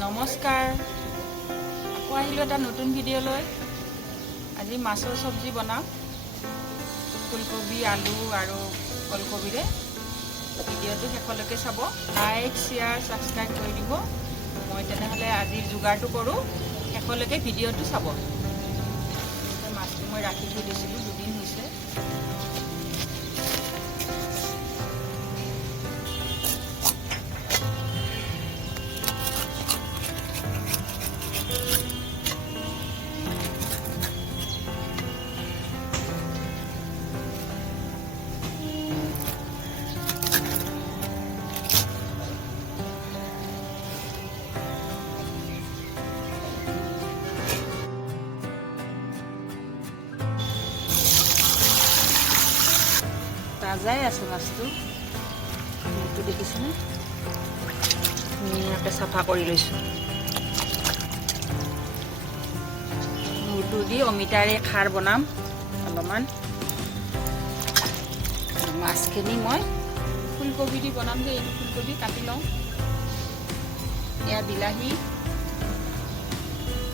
নমস্কাৰ, আকৌ আহিলোঁ এটা নতুন ভিডিঅ' লৈ। আজি মাছৰ চব্জি বনাম, ফুলকবি, আলু আৰু ওলকবিৰে। ভিডিঅ'টো শেষলৈকে চাব, লাইক, শ্বেয়াৰ, ছাবস্ক্ৰাইব কৰি দিব। মই তেনেহ'লে আজিৰ যোগাৰটো কৰোঁ, শেষলৈকে ভিডিঅ'টো চাব। মাছটো মই ৰাখি থৈ দিছিলোঁ, 2 দিন হৈছে। তাজাই আছে মাছটো, মূৰটো দেখিছেনে? ধুনীয়াকৈ চাফা কৰি লৈছোঁ। মূৰটো দি অমিতাৰে খাৰ বনাম অলপমান। মাছখিনি মই ফুলকবি দি বনাম যে, এইটো ফুলকবি কাটি লওঁ। এয়া বিলাহী,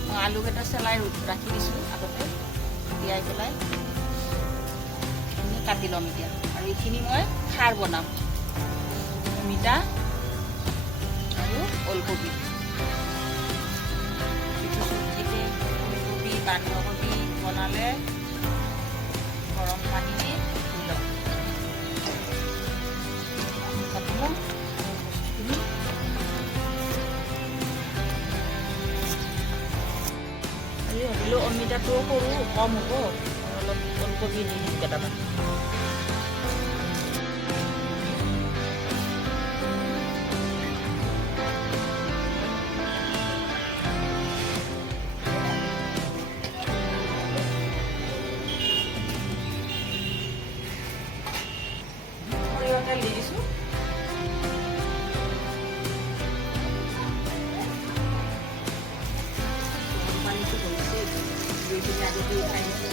মই আলুকেইটা চেলাই ৰাখি দিছোঁ আগতে, তিয়াই পেলাই কাটি ল'ম এতিয়া। আৰু এইখিনি মই খাৰ বনাম, অমিতা আৰু ওলকবি। চব্জিতে ফুলকবি, বন্ধাকবি বনালে গৰম পানী দি ধুই লওঁ। কাটি লওঁ বস্তুখিনি। আজি ভাবিলোঁ অমিতাটোও কৰোঁ, কম হ'ব, অলপ ওলকবি দি দিম কেইটামান। তেল দি দিছোঁ। পানীটো হৈছে, 2 দিন আগতে উঠাই দিছোঁ।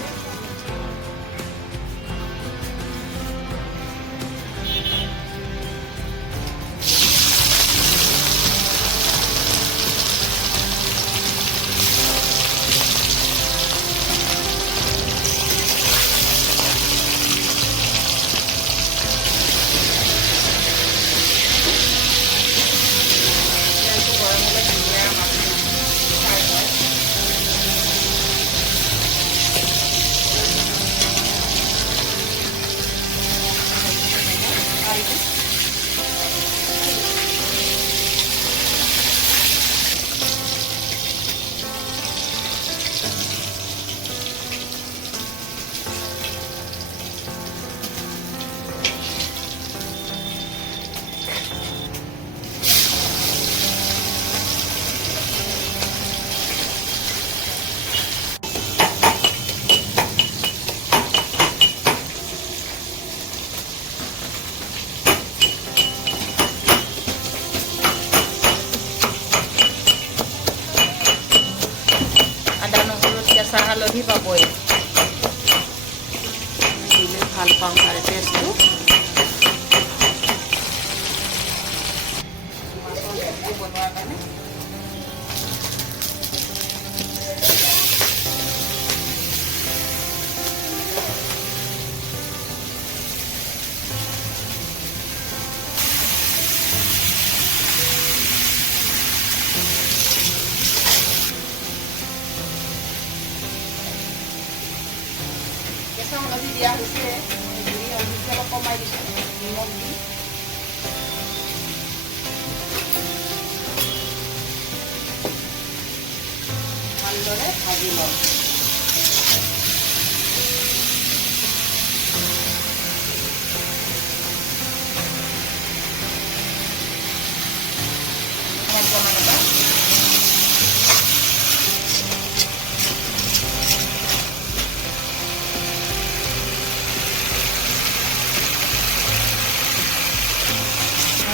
কেঁচা হালধি পাবই, দিলে ভাল পাওঁ তাৰে টেষ্টটো। মাছৰ চব্জি বনোৱাৰ কাৰণে কেঁচা হালধি দিয়া হৈছে, হালধিটো অলপ কমাই দিছোঁ, নিমখ দি। ভালদৰে ভাজি লওঁ।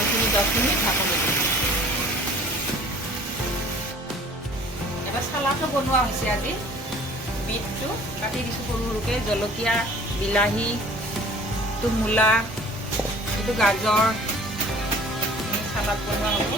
এইখিনি 10 মিনিট ঢাকনি দিম। এটা চালাডো বনোৱা হৈছে আজি। বিটটো কাটি দিছোঁ সৰু সৰুকৈ, জলকীয়া, বিলাহী, এইটো মূলা, এইটো গাজৰ, চালাড বনোৱা হ'ব।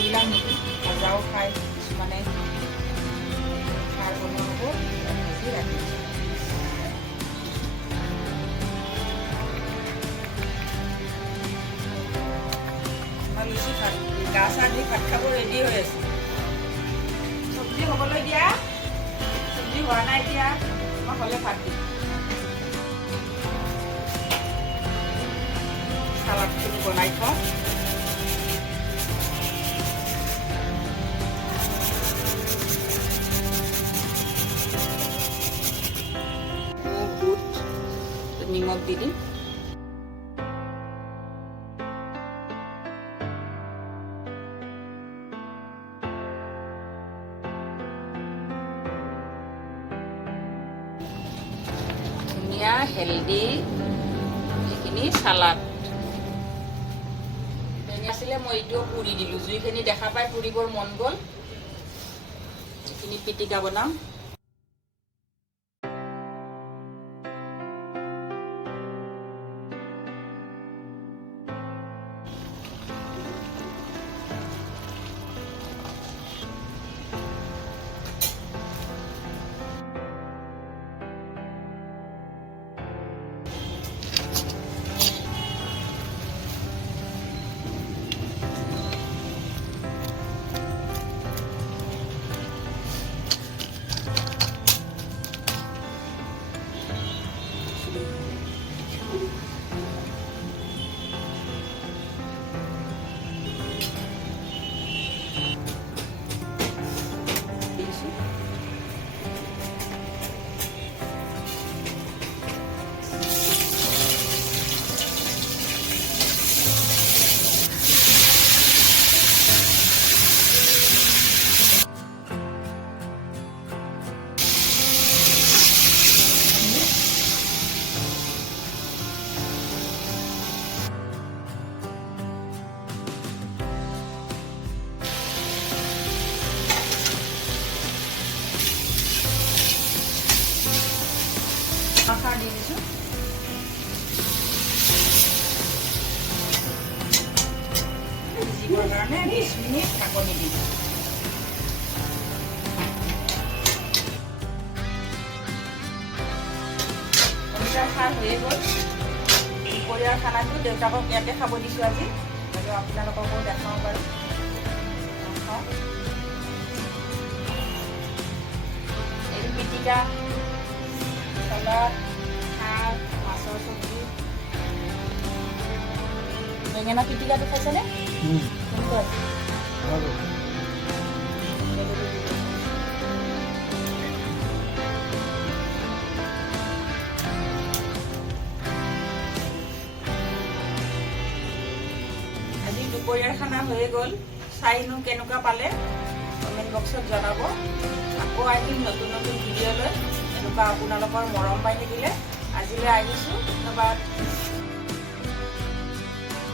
সেইবিলাক নিদিওঁ, ভজাও খায় কিছুমানে, খাৰ বনোৱা হ'ব ভাজি ৰাখিছোঁ। লুচি ভাত গা চা দি ভাত খাব ৰেডি হৈ আছে। চব্জি হ'বলৈ দিয়া, চব্জি হোৱা নাই এতিয়া, মই হ'লে ভাত দিম। চালাডখিনি বনাই থওঁ। বুট নিমখ দি দিম। ধুনীয়া হেল্ডি এইখিনি চালাড আছিলে, মই এইটোও পুৰি দিলোঁ। জুইখিনি দেখা পাই পুৰিবৰ মন গ'ল। এইখিনি পিটিকা বনাম। খাৰ দি দিছোঁ। সিজিবৰ কাৰণে 20 মিনিট ঢাকনি দিম। অমিতাৰ খাৰ হৈয়ে গ'ল। দুপৰীয়াৰ খানাটো দেউতাকক ইয়াতে খাব দিছোঁ আজি, আৰু আপোনালোককো দেখাওঁ বাৰু। এই পিটিকা, চালাড, শাক, মাছৰ চব্জি। বেঙেনা পিটিকাটো খাইছেনে? কেনেকুৱা আছে? আজি দুপৰীয়াৰ খানা হৈয়ে গ'ল। চাইনো কেনেকুৱা পালে কমেণ্ট বক্সত জনাব। আকৌ আহিম নতুন নতুন ভিডিঅ' লৈ। এনেকুৱা আপোনালোকৰ মৰম পাই থাকিলে আজিলৈ আহিছোঁ। ধন্যবাদ।